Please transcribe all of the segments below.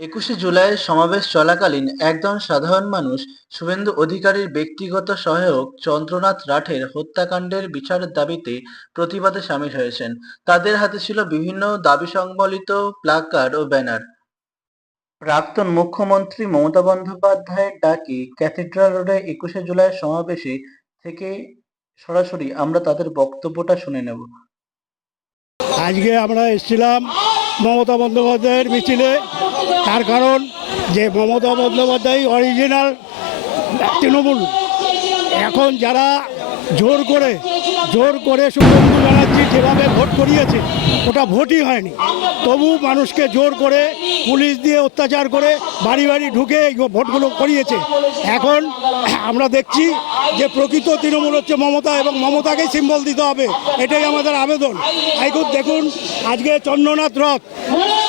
২১শে জুলাইয়ের সমাবেশ চলাকালীন একজন সাধারণ মানুষ শুভেন্দু অধিকারীর ব্যক্তিগত সহায়ক চন্দ্রনাথ রাঠের হত্যাকাণ্ডের বিচারের দাবিতে প্রতিবাদে সামিল হয়েছেন। তাদের হাতে ছিল বিভিন্ন দাবি সংবলিত প্লাকার্ড ও ব্যানার। প্রাক্তন মুখ্যমন্ত্রী মমতা বন্দ্যোপাধ্যায়ের ডাকে ক্যাথিড্রাল রোডে ২১শে জুলাইয়ের সমাবেশে থেকে সরাসরি আমরা তাদের বক্তব্যটা শুনে নেব। আজকে আমরা এসেছিলাম মমতা বন্দ্যোপাধ্যায়ের মিছিলে। তার কারণ যে মমতা বন্দ্যোপাধ্যায় অরিজিনাল তৃণমূল। এখন যারা জোর করে শুভেন্দু ব্যানার্জি যেভাবে ভোট করিয়েছে ওটা ভোটই হয়নি, তবু মানুষকে জোর করে পুলিশ দিয়ে অত্যাচার করে বাড়ি বাড়ি ঢুকে এই ভোটগুলো করিয়েছে। এখন আমরা দেখছি যে প্রকৃত তৃণমূল হচ্ছে মমতা, এবং মমতাকেই সিম্বল দিতে হবে, এটাই আমাদের আবেদন। এখন দেখুন আজকে চন্দ্রনাথ রথ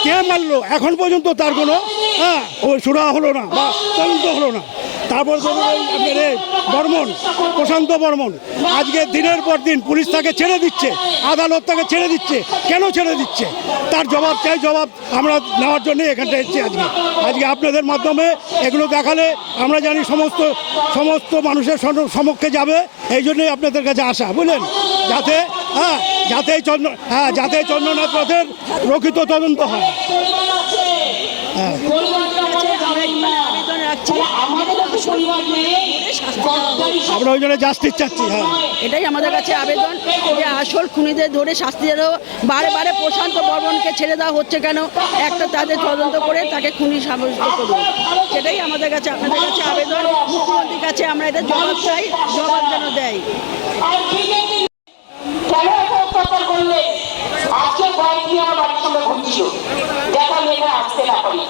কে মারলো এখন পর্যন্ত তার কোনো ওই সুরা হলো না বা তদন্ত হলো না। তারপর বর্মন, প্রশান্ত বর্মন, আজকে দিনের পর দিন পুলিশ তাকে ছেড়ে দিচ্ছে, আদালত তাকে ছেড়ে দিচ্ছে। কেন ছেড়ে দিচ্ছে তার জবাব চাই। জবাব আমরা নেওয়ার জন্য এখানটা এসেছি আজকে আপনাদের মাধ্যমে এগুলো দেখালে আমরা জানি সমস্ত মানুষের সমক্ষে যাবে। এই জন্যই আপনাদের কাছে আসা, বুঝলেন, যাতে চন্দ্রনাথ রথের প্রকৃত তদন্ত হয়। আমরা ওই জন্য জাস্টিস চাচ্ছি। এটাই আমাদের কাছে আবেদন যে আসল খুনিদের ধরে শাস্তি দেওয়া। বারে বারে প্রশান্ত বর্মনকে ছেড়ে দেওয়া হচ্ছে কেন? একটা তাদের তদন্ত করে তাকে খুনি সাব্যস্ত করুন, সেটাই আমাদের কাছে আপনাদের কাছে আবেদন। মুখ্যমন্ত্রীর কাছে আমরা এটা জবাব চাই, জবাব যেন দেয়। আজকে কয়েকদিন আমার বাড়ির সঙ্গে ঘুরছিল, দেখা লেখা আসতে না পারি।